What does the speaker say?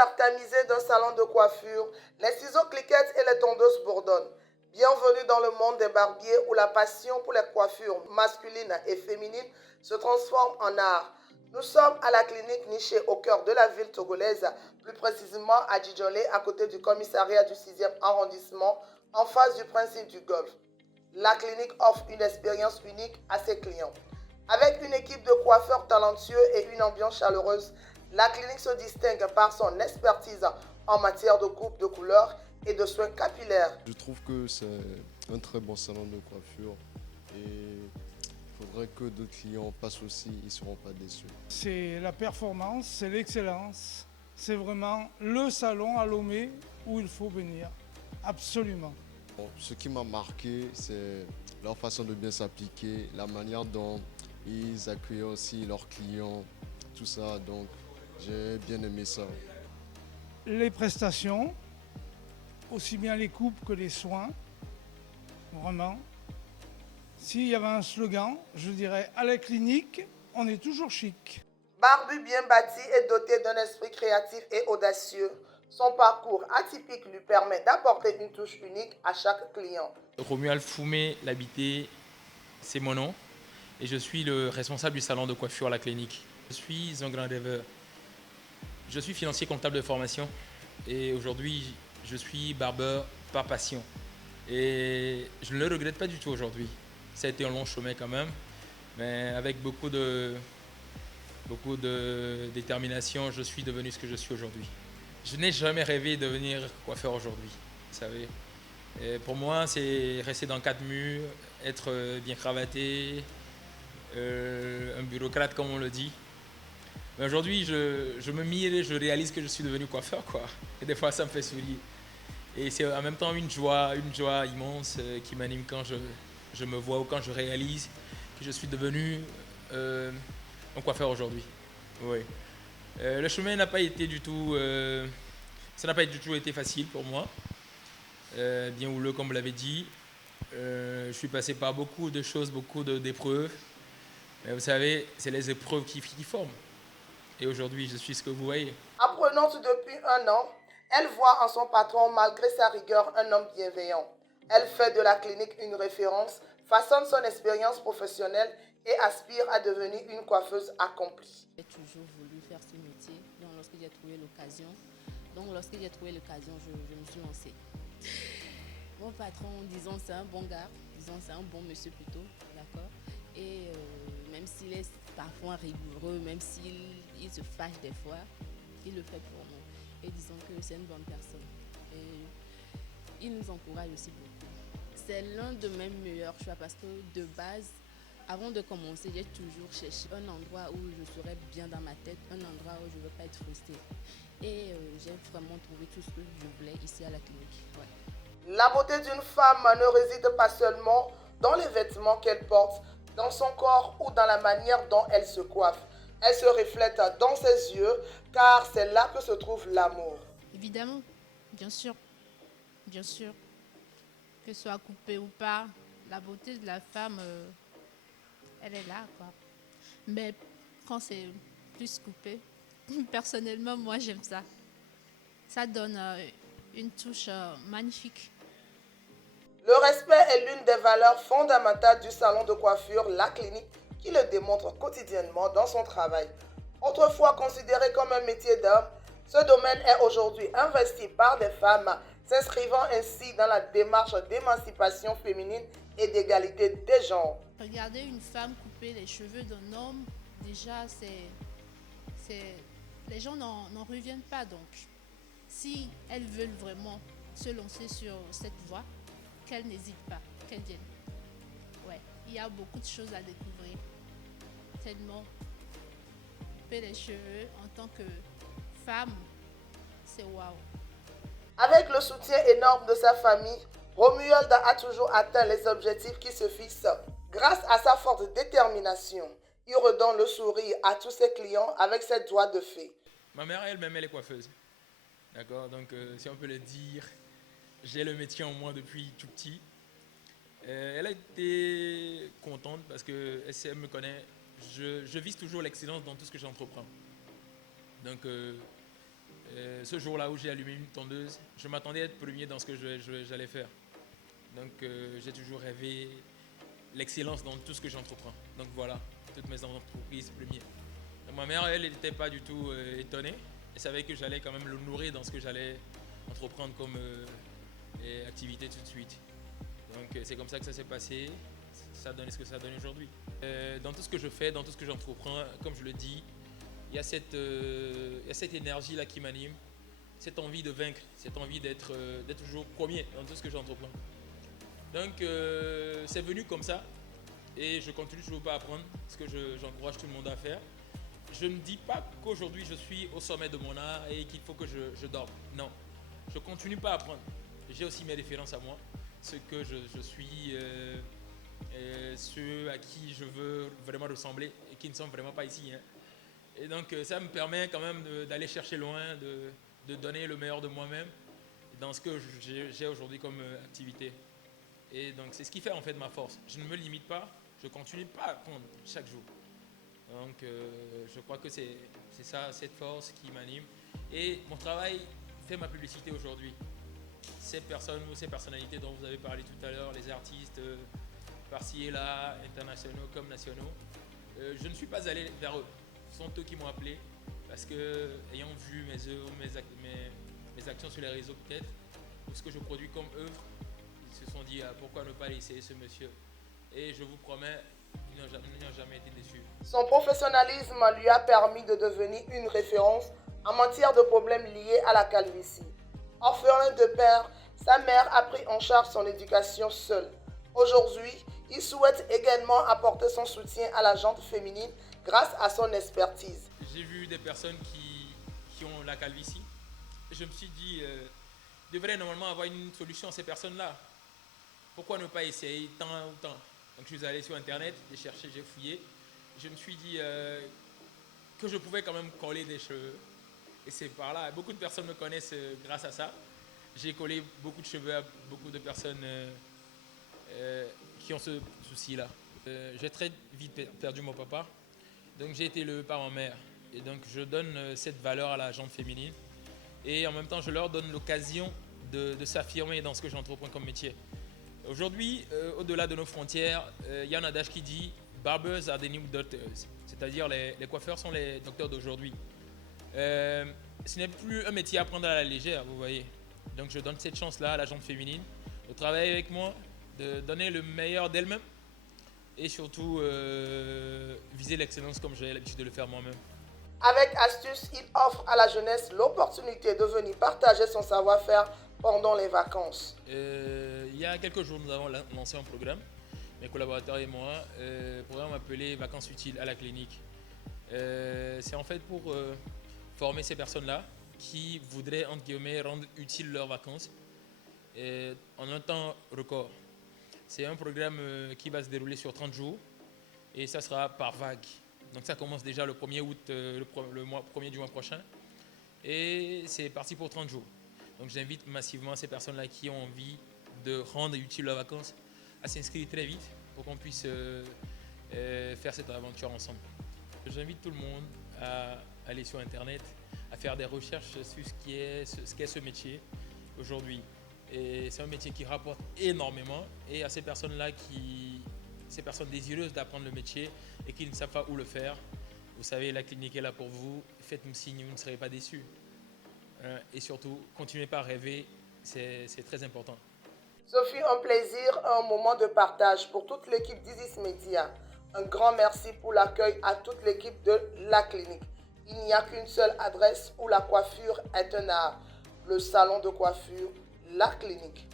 couleurs tamisées d'un salon de coiffure, les ciseaux cliquettent et les tondeuses bourdonnent. Bienvenue dans le monde des barbiers où la passion pour les coiffures masculines et féminines se transforme en art. Nous sommes à la clinique nichée au cœur de la ville togolaise, plus précisément à Djidjolé, à côté du commissariat du 6e arrondissement, en face du principe du Golfe. La clinique offre une expérience unique à ses clients. Avec une équipe de coiffeurs talentueux et une ambiance chaleureuse, la clinique se distingue par son expertise en matière de coupe de couleurs et de soins capillaires. Je trouve que c'est un très bon salon de coiffure et il faudrait que d'autres clients passent aussi, ils ne seront pas déçus. C'est la performance, c'est l'excellence, c'est vraiment le salon à Lomé où il faut venir, absolument. Bon, ce qui m'a marqué, c'est leur façon de bien s'appliquer, la manière dont ils accueillent aussi leurs clients, tout ça, donc j'ai bien aimé ça. Les prestations, aussi bien les coupes que les soins, vraiment. S'il y avait un slogan, je dirais à la clinique, on est toujours chic. Barbu bien bâti et doté d'un esprit créatif et audacieux, son parcours atypique lui permet d'apporter une touche unique à chaque client. Romuald Foumé Labité, c'est mon nom et je suis le responsable du salon de coiffure à la clinique. Je suis un grand rêveur. Je suis financier comptable de formation et aujourd'hui je suis barbeur par passion. Et je ne le regrette pas du tout aujourd'hui. Ça a été un long chemin quand même, mais avec beaucoup de détermination, je suis devenu ce que je suis aujourd'hui. Je n'ai jamais rêvé de devenir coiffeur aujourd'hui, vous savez. Et pour moi, c'est rester dans quatre murs, être bien cravaté, un bureaucrate comme on le dit. Mais aujourd'hui, je me mire et je réalise que je suis devenu coiffeur, quoi. Et des fois, ça me fait sourire. Et c'est en même temps une joie immense qui m'anime quand je me vois ou quand je réalise que je suis devenu un coiffeur aujourd'hui. Oui. Le chemin n'a pas été du tout, ça n'a pas du tout été facile pour moi, bien houleux comme vous l'avez dit. Je suis passé par beaucoup de choses, beaucoup d'épreuves. Mais vous savez, c'est les épreuves qui forment. Et aujourd'hui, je suis ce que vous voyez. Apprenante depuis un an, elle voit en son patron, malgré sa rigueur, un homme bienveillant. Elle fait de la clinique une référence, façonne son expérience professionnelle et aspire à devenir une coiffeuse accomplie. J'ai toujours voulu faire ce métier, donc lorsque j'ai trouvé l'occasion, je me suis lancée. Mon patron, disons, c'est un bon gars, disons, c'est un bon monsieur plutôt, d'accord. Et même s'il est parfois rigoureux, même s'il se fâche des fois, il le fait pour nous. Et disons que c'est une bonne personne. Et il nous encourage aussi beaucoup. C'est l'un de mes meilleurs choix parce que de base, avant de commencer, j'ai toujours cherché un endroit où je serais bien dans ma tête, un endroit où je ne veux pas être frustrée. Et j'ai vraiment trouvé tout ce que je voulais ici à la clinique. Ouais. La beauté d'une femme ne réside pas seulement dans les vêtements qu'elle porte, dans son corps ou dans la manière dont elle se coiffe. Elle se reflète dans ses yeux, car c'est là que se trouve l'amour. Évidemment, bien sûr, que ce soit coupé ou pas, la beauté de la femme, elle est là, quoi. Mais quand c'est plus coupé, personnellement, moi, j'aime ça. Ça donne une touche magnifique. Le respect est l'une des valeurs fondamentales du salon de coiffure, la clinique, qui le démontre quotidiennement dans son travail. Autrefois considéré comme un métier d'homme, ce domaine est aujourd'hui investi par des femmes, s'inscrivant ainsi dans la démarche d'émancipation féminine et d'égalité des genres. Regarder une femme couper les cheveux d'un homme, déjà, les gens n'en reviennent pas. Donc, si elles veulent vraiment se lancer sur cette voie, qu'elles n'hésitent pas, qu'elles viennent. Ouais, il y a beaucoup de choses à découvrir. Tellement couper les cheveux en tant que femme, c'est waouh. Avec le soutien énorme de sa famille, Romuald a toujours atteint les objectifs qu'il se fixe. Grâce à sa forte détermination, il redonne le sourire à tous ses clients avec ses doigts de fée. Ma mère elle-même, elle est coiffeuse. D'accord, donc si on peut le dire, j'ai le métier en moi depuis tout petit. Elle a été contente parce qu'elle me connaît. Je vise toujours l'excellence dans tout ce que j'entreprends. Donc, Ce jour-là où j'ai allumé une tondeuse, je m'attendais à être premier dans ce que j'allais faire. Donc j'ai toujours rêvé l'excellence dans tout ce que j'entreprends. Donc voilà, toutes mes entreprises premières. Donc, ma mère, elle n'était pas du tout étonnée. Elle savait que j'allais quand même le nourrir dans ce que j'allais entreprendre comme activité tout de suite. Donc c'est comme ça que ça s'est passé. Ça a donné ce que ça donne aujourd'hui. Dans tout ce que je fais, dans tout ce que j'entreprends, comme je le dis, il y a cette énergie-là qui m'anime, cette envie de vaincre, cette envie d'être toujours premier dans tout ce que j'entreprends. Donc c'est venu comme ça et je continue toujours pas à apprendre ce que j'encourage tout le monde à faire. Je ne dis pas qu'aujourd'hui je suis au sommet de mon art et qu'il faut que je dorme. Non, je continue pas à apprendre. J'ai aussi mes références à moi, ce que je suis, ceux à qui je veux vraiment ressembler et qui ne sont vraiment pas ici. Hein. Et donc ça me permet quand même d'aller chercher loin, de donner le meilleur de moi-même dans ce que j'ai aujourd'hui comme activité. Et donc c'est ce qui fait en fait ma force. Je ne me limite pas, je continue pas à apprendre chaque jour. Donc je crois que c'est ça, cette force qui m'anime. Et mon travail fait ma publicité aujourd'hui. Ces personnes ou ces personnalités dont vous avez parlé tout à l'heure, les artistes par-ci et là, internationaux comme nationaux, je ne suis pas allé vers eux. Ce sont eux qui m'ont appelé parce que, ayant vu mes œuvres, mes actions sur les réseaux peut-être, ou ce que je produis comme œuvre, ils se sont dit pourquoi ne pas essayer ce monsieur. Et je vous promets, ils n'ont jamais été déçus. Son professionnalisme lui a permis de devenir une référence en matière de problèmes liés à la calvitie. Orphelin de père, sa mère a pris en charge son éducation seule. Aujourd'hui, il souhaite également apporter son soutien à la gente féminine grâce à son expertise. J'ai vu des personnes qui ont la calvitie. Je me suis dit, il devrait normalement avoir une solution à ces personnes-là. Pourquoi ne pas essayer tant ou tant? Donc je suis allé sur Internet, j'ai cherché, j'ai fouillé. Je me suis dit que je pouvais quand même coller des cheveux. Et c'est par là. Beaucoup de personnes me connaissent grâce à ça. J'ai collé beaucoup de cheveux à beaucoup de personnes qui ont ce souci-là. J'ai très vite perdu mon papa. Donc j'ai été élevé par ma mère. Et donc je donne cette valeur à la gente féminine. Et en même temps, je leur donne l'occasion de s'affirmer dans ce que j'entreprends comme métier. Aujourd'hui, au-delà de nos frontières, il y a un adage qui dit « Barbers are the new doctors », c'est-à-dire les coiffeurs sont les docteurs d'aujourd'hui. Ce n'est plus un métier à prendre à la légère, vous voyez. Donc je donne cette chance-là à la gente féminine de travailler avec moi, de donner le meilleur d'elle-même et surtout viser l'excellence comme j'ai l'habitude de le faire moi-même. Avec Astuce, il offre à la jeunesse l'opportunité de venir partager son savoir-faire pendant les vacances. Il y a quelques jours, nous avons lancé un programme, mes collaborateurs et moi, programme appelé Vacances utiles à la clinique. C'est en fait pour former ces personnes-là qui voudraient, entre guillemets, rendre utiles leurs vacances en un temps record. C'est un programme qui va se dérouler sur 30 jours et ça sera par vague. Donc ça commence déjà le 1er août, le 1er du mois prochain et c'est parti pour 30 jours. Donc j'invite massivement ces personnes-là qui ont envie de rendre utiles leurs vacances à s'inscrire très vite pour qu'on puisse faire cette aventure ensemble. J'invite tout le monde à aller sur Internet, à faire des recherches sur ce qu'est ce métier aujourd'hui. Et c'est un métier qui rapporte énormément et à ces personnes-là, ces personnes désireuses d'apprendre le métier et qui ne savent pas où le faire, vous savez, la clinique est là pour vous, faites-nous signe, vous ne serez pas déçus. Et surtout, continuez pas à rêver, c'est très important. Ce fut un plaisir, un moment de partage pour toute l'équipe d'Isis Media. Un grand merci pour l'accueil à toute l'équipe de la clinique. Il n'y a qu'une seule adresse où la coiffure est un art. Le salon de coiffure, la clinique.